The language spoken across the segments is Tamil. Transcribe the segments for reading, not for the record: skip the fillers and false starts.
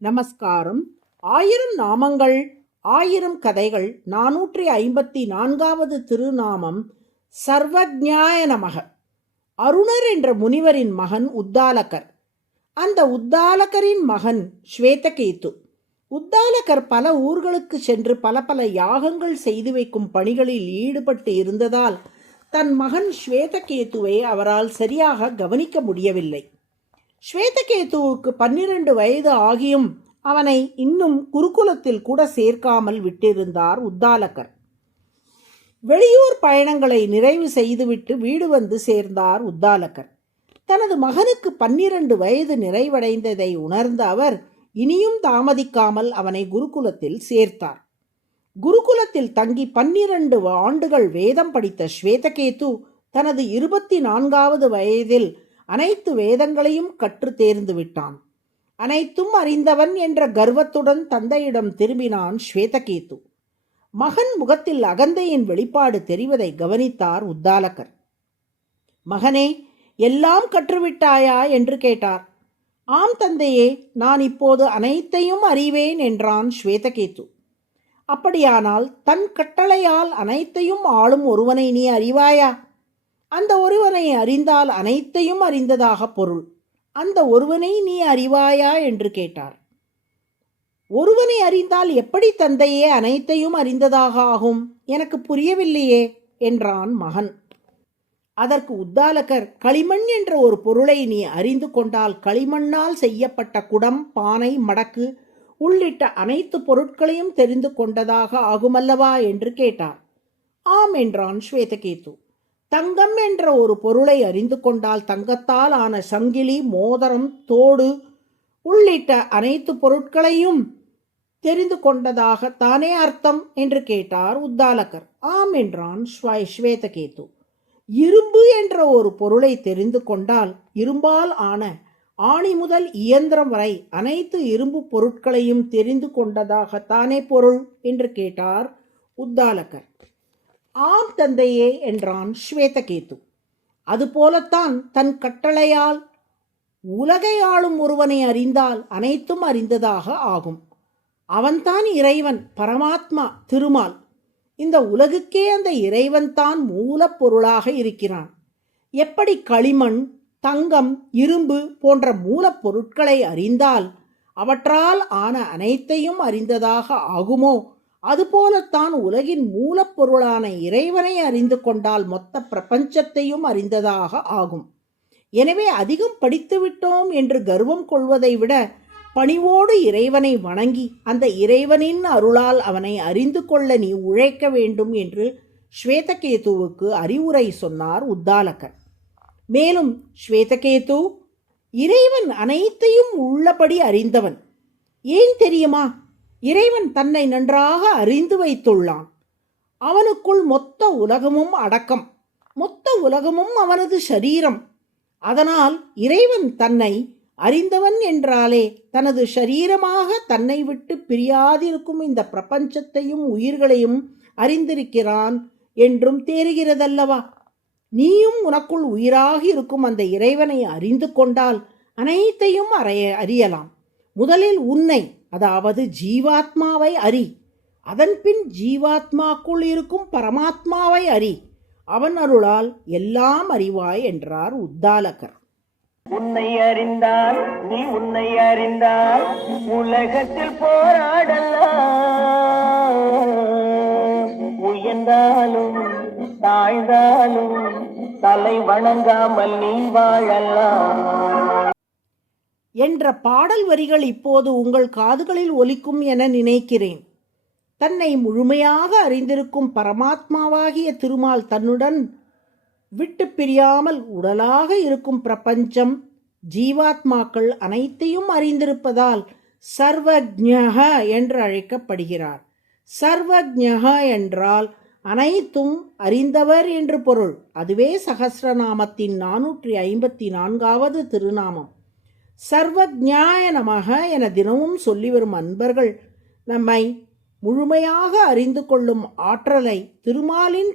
நமஸ்காரம். 1000 நாமங்கள் 1000 கதைகள் 454வது திருநாமம் சர்வஜ்ஞாய நமக. அருணர் என்ற முனிவரின் மகன் உத்தாலகர். அந்த உத்தாலகரின் மகன் ஸ்வேதகேது. உத்தாலகர் பல ஊர்களுக்கு சென்று பல பல யாகங்கள் செய்து வைக்கும் பணிகளில் ஈடுபட்டு இருந்ததால் தன் மகன் ஸ்வேதகேதுவை அவரால் சரியாக கவனிக்க முடியவில்லை. ஸ்வேதகேதுவுக்கு 12 வயது ஆகியும் அவனை இன்னும் குருகுலத்தில் கூட சேர்க்காமல் விட்டிருந்தார் உத்தாலகர். வெளியூர் பயணங்களை நிறைவு செய்துவிட்டு வீடு வந்து சேர்ந்தார் உத்தாலகர். தனது மகனுக்கு 12 வயது நிறைவடைந்ததை உணர்ந்த அவர் இனியும் தாமதிக்காமல் அவனை குருகுலத்தில் சேர்த்தார். குருகுலத்தில் தங்கி 12 ஆண்டுகள் வேதம் படித்த ஸ்வேதகேது தனது 24வது வயதில் அனைத்து வேதங்களையும் கற்று தேர்ந்து விட்டான். அனைத்தும் அறிந்தவன் என்ற கர்வத்துடன் தந்தையிடம் திரும்பினான் ஸ்வேதகேது. மகன் முகத்தில் அகந்தையின் வெளிப்பாடு தெரிவதை கவனித்தார் உத்தாலகர். மகனே, எல்லாம் கற்றுவிட்டாயா என்று கேட்டார். ஆம் தந்தையே, நான் இப்போது அனைத்தையும் அறிவேன் என்றான் ஸ்வேதகேது. அப்படியானால் தன் கட்டளையால் அனைத்தையும் ஆளும் ஒருவனை நீ அறிவாயா? அந்த ஒருவனை அறிந்தால் அனைத்தையும் அறிந்ததாக பொருள். அந்த ஒருவனை நீ அறிவாயா என்று கேட்டார். ஒருவனை அறிந்தால் எப்படி தந்தையே அனைத்தையும் அறிந்ததாக ஆகும்? எனக்கு புரியவில்லையே என்றான் மகன். அதற்கு உத்தாலகர், களிமண் என்ற ஒரு பொருளை நீ அறிந்து கொண்டால் களிமண்ணால் செய்யப்பட்ட குடம், பானை, மடக்கு உள்ளிட்ட அனைத்து பொருட்களையும் தெரிந்து கொண்டதாக ஆகுமல்லவா என்று கேட்டார். ஆம் என்றான் ஸ்வேதகேது. தங்கம் என்ற ஒரு பொருளை அறிந்து கொண்டால் தங்கத்தால் ஆன சங்கிலி, மோதிரம், தோடு உள்ளிட்ட அனைத்து பொருட்களையும் தெரிந்து கொண்டதாக தானே அர்த்தம் என்று கேட்டார் உத்தாலகர். ஆம் என்றான் ஸ்வேதகேது. இரும்பு என்ற ஒரு பொருளை தெரிந்து கொண்டால் இரும்பால் ஆன ஆணி முதல் இயந்திரம் வரை அனைத்து இரும்பு பொருட்களையும் தெரிந்து கொண்டதாகத்தானே பொருள் என்று கேட்டார் உத்தாலகர். ஆம் தந்தையே என்றான் ஸ்வேதகேது. அதுபோலத்தான் தன் கட்டளையால் உலகை ஆளும் ஒருவனை அறிந்தால் அனைத்தும் அறிந்ததாக ஆகும். அவன்தான் இறைவன், பரமாத்மா, திருமால். இந்த உலகுக்கே அந்த இறைவன்தான் மூலப்பொருளாக இருக்கிறான். எப்படி களிமண், தங்கம், இரும்பு போன்ற மூலப்பொருட்களை அறிந்தால் அவற்றால் ஆன அனைத்தையும் அறிந்ததாக ஆகுமோ, அதுபோலத்தான் உலகின் மூலப்பொருளான இறைவனை அறிந்து கொண்டால் மொத்த பிரபஞ்சத்தையும் அறிந்ததாக ஆகும். எனவே அதிகம் படித்துவிட்டோம் என்று கர்வம் கொள்வதை விட பணிவோடு இறைவனை வணங்கி அந்த இறைவனின் அருளால் அவனை அறிந்து கொள்ள நீ உழைக்க வேண்டும் என்று ஸ்வேதகேதுவுக்கு அறிவுரை சொன்னார் உத்தாலகர். மேலும் ஸ்வேதகேது, இறைவன் அனைத்தையும் உள்ளபடி அறிந்தவன். ஏன் தெரியுமா? இறைவன் தன்னை நன்றாக அறிந்து வைத்துள்ளான். அவனுக்குள் மொத்த உலகமும் அடக்கம். மொத்த உலகமும் அவனது சரீரம். அதனால் இறைவன் தன்னை அறிந்தவன் என்றாலே தனது சரீரமாக தன்னை விட்டு பிரியாதிருக்கும் இந்த பிரபஞ்சத்தையும் உயிர்களையும் அறிந்திருக்கிறான் என்றும் தெரிகிறதல்லவா? நீயும் உனக்குள் உயிராக இருக்கும் அந்த இறைவனை அறிந்து கொண்டால் அனைத்தையும் அறியலாம். முதலில் உன்னை, அதாவது ஜீவாத்மாவை அறி. அதன்பின் ஜீவாத்மாக்குள் இருக்கும் பரமாத்மாவை அறி. அவன் அருளால் எல்லாம் அறிவாய் என்றார் உத்தாலகர். உன்னை அறிந்தால் நீ உன்னை அறிந்தால் உலகத்தில் போராடலாம். உயர்ந்தாலும் தாழ்ந்தாலும் தலை வணங்காமல் நீ வாழலாம் என்ற பாடல் வரிகள் இப்போது உங்கள் காதுகளில் ஒலிக்கும் என நினைக்கிறேன். தன்னை முழுமையாக அறிந்திருக்கும் பரமாத்மாவாகிய திருமால் தன்னுடன் விட்டு பிரியாமல் உடலாக இருக்கும் பிரபஞ்சம், ஜீவாத்மாக்கள் அனைத்தையும் அறிந்திருப்பதால் சர்வஜ்ஞக என்று அழைக்கப்படுகிறார். சர்வஜ்ஞக என்றால் அனைத்தும் அறிந்தவர் என்று பொருள். அதுவே சகஸ்ரநாமத்தின் 454வது திருநாமம். சர்வஜ்ஞாய நமக என தினமும் சொல்லி வரும் அன்பர்கள் நம்மை முழுமையாக அறிந்து கொள்ளும் ஆற்றலை திருமாலின்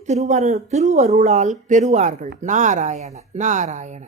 திருவருளால் பெறுவார்கள். நாராயண நாராயண.